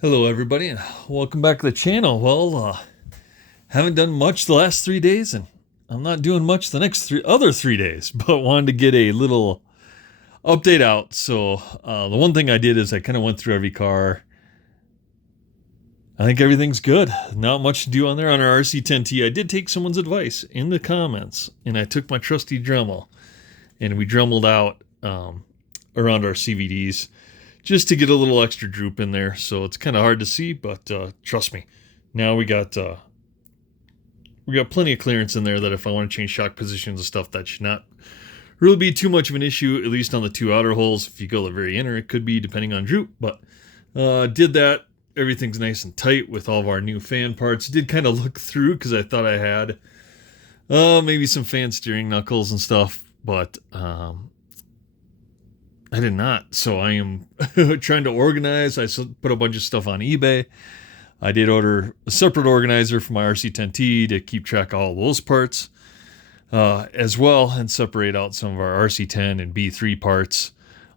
Hello, everybody, and welcome back to the channel. Haven't done much the last 3 days, and I'm not doing much the next other 3 days, but wanted to get a little update out. The one thing I did is I kind of went through every car. I think everything's good. Not much to do on there on our RC10T. I did take someone's advice in the comments, and I took my trusty Dremel, and we dremeled out around our CVDs just to get a little extra droop in there. So it's kind of hard to see, but trust me, now we got plenty of clearance in there that if I want to change shock positions and stuff, that should not really be too much of an issue, at least on the two outer holes. If you go to the very inner, it could be depending on droop, but did that. Everything's nice and tight with all of our new fan parts. Did kind of look through because I thought I had maybe some fan steering knuckles and stuff, but I did not. So I am trying to organize. I put a bunch of stuff on eBay. I did order a separate organizer for my RC10T to keep track of all those parts as well, and separate out some of our RC10 and B3 parts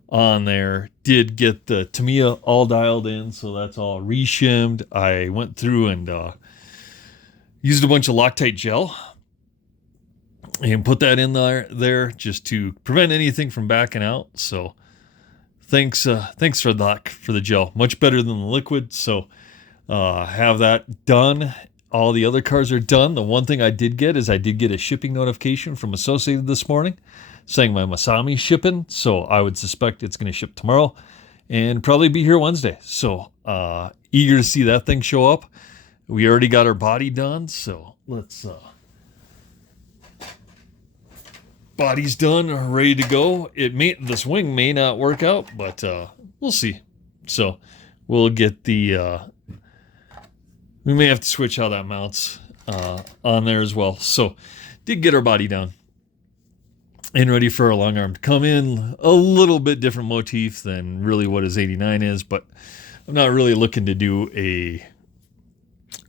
on there. Did get the Tamiya all dialed in, so that's all reshimmed. I went through and used a bunch of Loctite gel and put that in there just to prevent anything from backing out. So thanks for the gel, much better than the liquid. So have that done. All the other cars are done. The one thing I did get is I did get a shipping notification from Associated this morning saying my Masami shipping. So I would suspect it's going to ship tomorrow and probably be here Wednesday. So eager to see that thing show up. We already got our body done, so let's body's done, ready to go. This wing may not work out, but we'll see. So we'll get we may have to switch how that mounts on there as well. So did get our body done and ready for our long arm to come in. A little bit different motif than really what his 89 is, but I'm not really looking to do a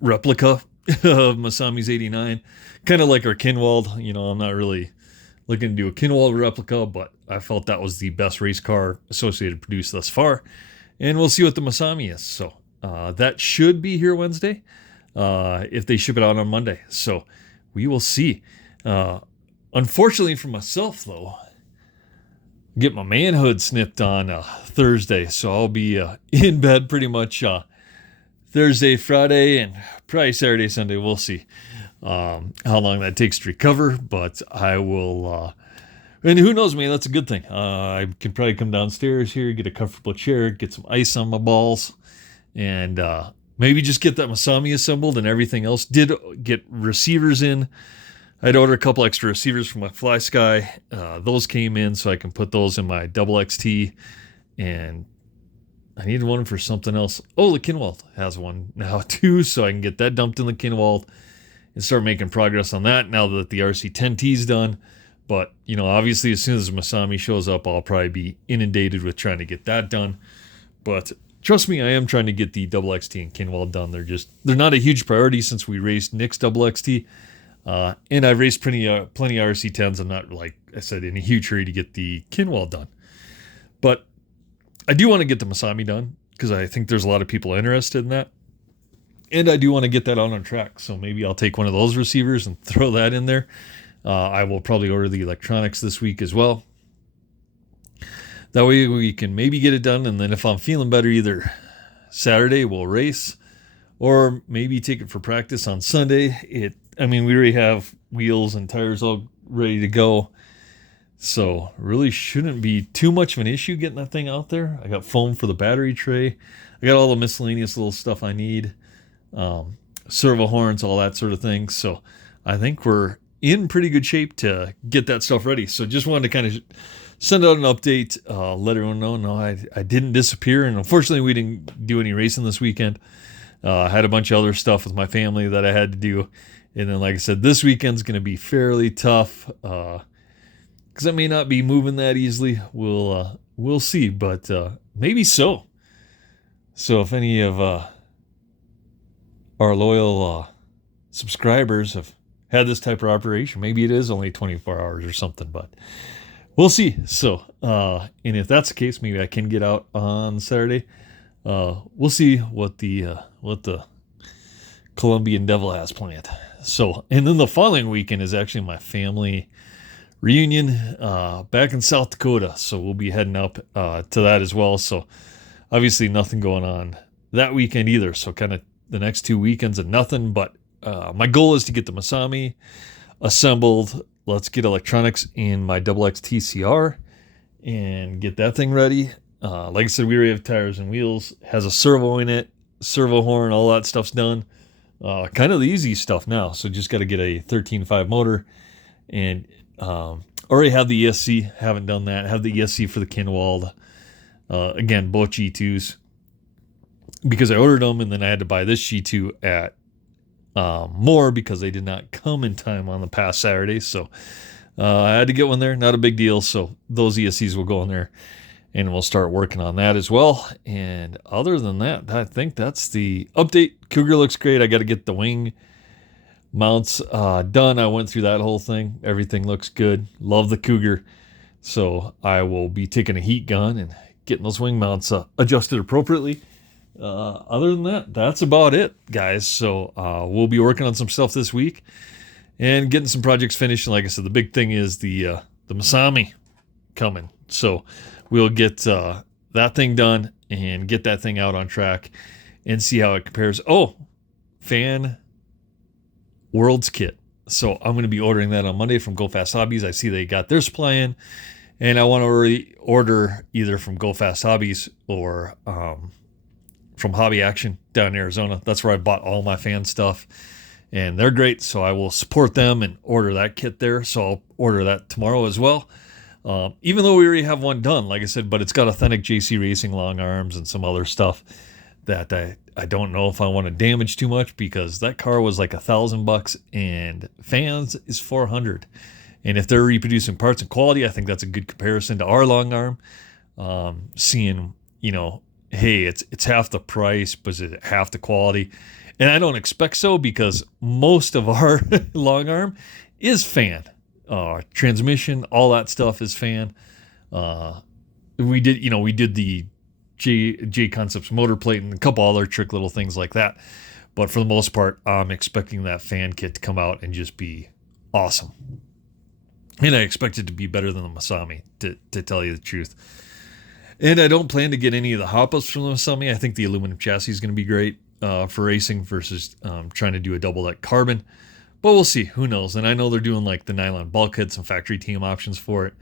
replica of Masami's 89. Kind of like our Kinwald. I'm not really looking to do a Kinwald replica, but I felt that was the best race car Associated produced thus far. And we'll see what the Masami is. So that should be here Wednesday if they ship it out on Monday. So we will see. Unfortunately for myself, though, get my manhood snipped on Thursday. So I'll be in bed pretty much Thursday, Friday, and probably Saturday, Sunday. We'll see how long that takes to recover. But I will... and who knows, man, that's a good thing. I can probably come downstairs here, get a comfortable chair, get some ice on my balls, and maybe just get that Masami assembled and everything else. Did get receivers in. I'd order a couple extra receivers from my Fly Sky. Those came in, so I can put those in my double XT. And I need one for something else. Oh, the Kinwald has one now too, so I can get that dumped in the Kinwald and start making progress on that now that the RC10T is done. But, obviously as soon as Masami shows up, I'll probably be inundated with trying to get that done. But trust me, I am trying to get the double XT and Kinwald done. They're not a huge priority since we raced Nick's double XT. And I've raced plenty of RC10s. I'm not, like I said, in a huge hurry to get the Kinwald done. But I do want to get the Masami done because I think there's a lot of people interested in that. And I do want to get that on track. So maybe I'll take one of those receivers and throw that in there. I will probably order the electronics this week as well. That way we can maybe get it done. And then if I'm feeling better, either Saturday we'll race or maybe take it for practice on Sunday. We already have wheels and tires all ready to go. So really shouldn't be too much of an issue getting that thing out there. I got foam for the battery tray. I got all the miscellaneous little stuff I need. Servo horns, all that sort of thing. So I think we're in pretty good shape to get that stuff ready. So just wanted to kind of send out an update, let everyone know, no, I didn't disappear. And unfortunately, we didn't do any racing this weekend. I had a bunch of other stuff with my family that I had to do. And then, like I said, this weekend's going to be fairly tough because I may not be moving that easily. We'll see, but maybe so. So if any of our loyal subscribers have had this type of operation, maybe it is only 24 hours or something, but we'll see. So, and if that's the case, maybe I can get out on Saturday. we'll see what the Colombian Devil has planned. So, and then the following weekend is actually my family reunion back in South Dakota. So we'll be heading up to that as well. So obviously nothing going on that weekend either. So kind of the next 2 weekends of nothing. But my goal is to get the Masami assembled. Let's get electronics in my XX TCR and get that thing ready. Like I said, we already have tires and wheels. Has a servo in it, servo horn, all that stuff's done. Kind of the easy stuff now. So just got to get a 13.5 motor and already have the ESC. Haven't done that. Have the ESC for the Kinwald. Again, both G2s because I ordered them and then I had to buy this G2 at more because they did not come in time on the past Saturday. So I had to get one there. Not a big deal. So those ESCs will go in there and we'll start working on that as well. And other than that, I think that's the update. Cougar looks great. I got to get the wing mounts done. I went through that whole thing. Everything looks good. Love the Cougar. So I will be taking a heat gun and getting those wing mounts adjusted appropriately. Other than that, that's about it, guys. So we'll be working on some stuff this week and getting some projects finished. And like I said, the big thing is the Masami coming. So we'll get that thing done and get that thing out on track and see how it compares. Oh, fan Worlds kit. So I'm going to be ordering that on Monday from Go Fast Hobbies. I see they got their supply in, and I want to order either from Go Fast Hobbies or from Hobby Action down in Arizona. That's where I bought all my fan stuff, and they're great. So I will support them and order that kit there. So I'll order that tomorrow as well. Even though we already have one done, like I said, but it's got authentic JC Racing long arms and some other stuff that I don't know if I want to damage too much because that car was like $1,000 and fans is $400. And if they're reproducing parts and quality, I think that's a good comparison to our long arm. Seeing, hey, it's half the price, but is it half the quality? And I don't expect so because most of our long arm is fan. Transmission, all that stuff is fan. We did the J Concepts motor plate and a couple other trick little things like that. But for the most part, I'm expecting that fan kit to come out and just be awesome. And I expect it to be better than the Masami, to tell you the truth. And I don't plan to get any of the hop-ups from the Masami. I think the aluminum chassis is going to be great for racing versus trying to do a double-deck carbon. But we'll see. Who knows? And I know they're doing like the nylon bulkhead, some factory team options for it.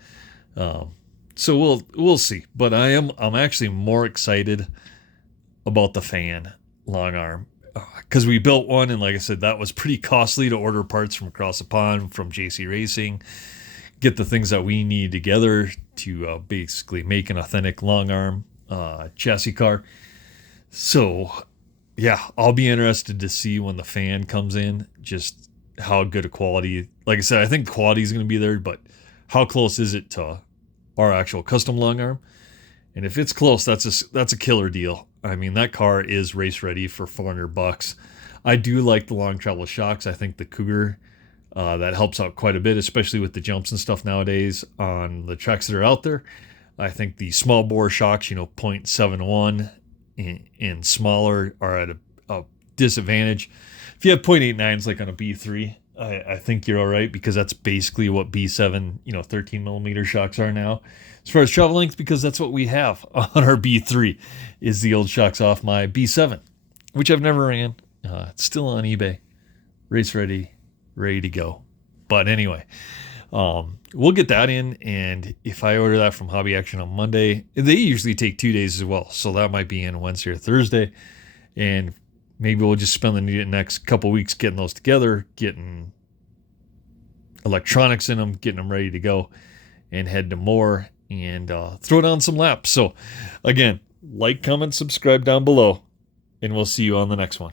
So we'll see. But I'm actually more excited about the fan long arm because we built one, and like I said, that was pretty costly to order parts from across the pond from JC Racing, get the things that we need together to basically make an authentic long arm chassis car. So yeah, I'll be interested to see when the fan comes in, just how good a quality. Like I said, I think quality is going to be there, but how close is it to our actual custom long arm? And if it's close, that's a killer deal. I mean, that car is race ready for $400. I do like the long travel shocks. I think the Cougar that helps out quite a bit, especially with the jumps and stuff nowadays on the tracks that are out there. I think the small bore shocks, 0.71 and smaller are at a disadvantage. If you have 0.89s like on a B3, I think you're all right because that's basically what B7, 13 millimeter shocks are now. As far as travel length, because that's what we have on our B3 is the old shocks off my B7, which I've never ran. It's still on eBay, race ready to go. But anyway, we'll get that in, and if I order that from Hobby Action on Monday, they usually take 2 days as well, so that might be in Wednesday or Thursday, and maybe we'll just spend the next couple weeks getting those together, getting electronics in them, getting them ready to go, and head to more and throw down some laps. So again, like, comment, subscribe down below, and we'll see you on the next one.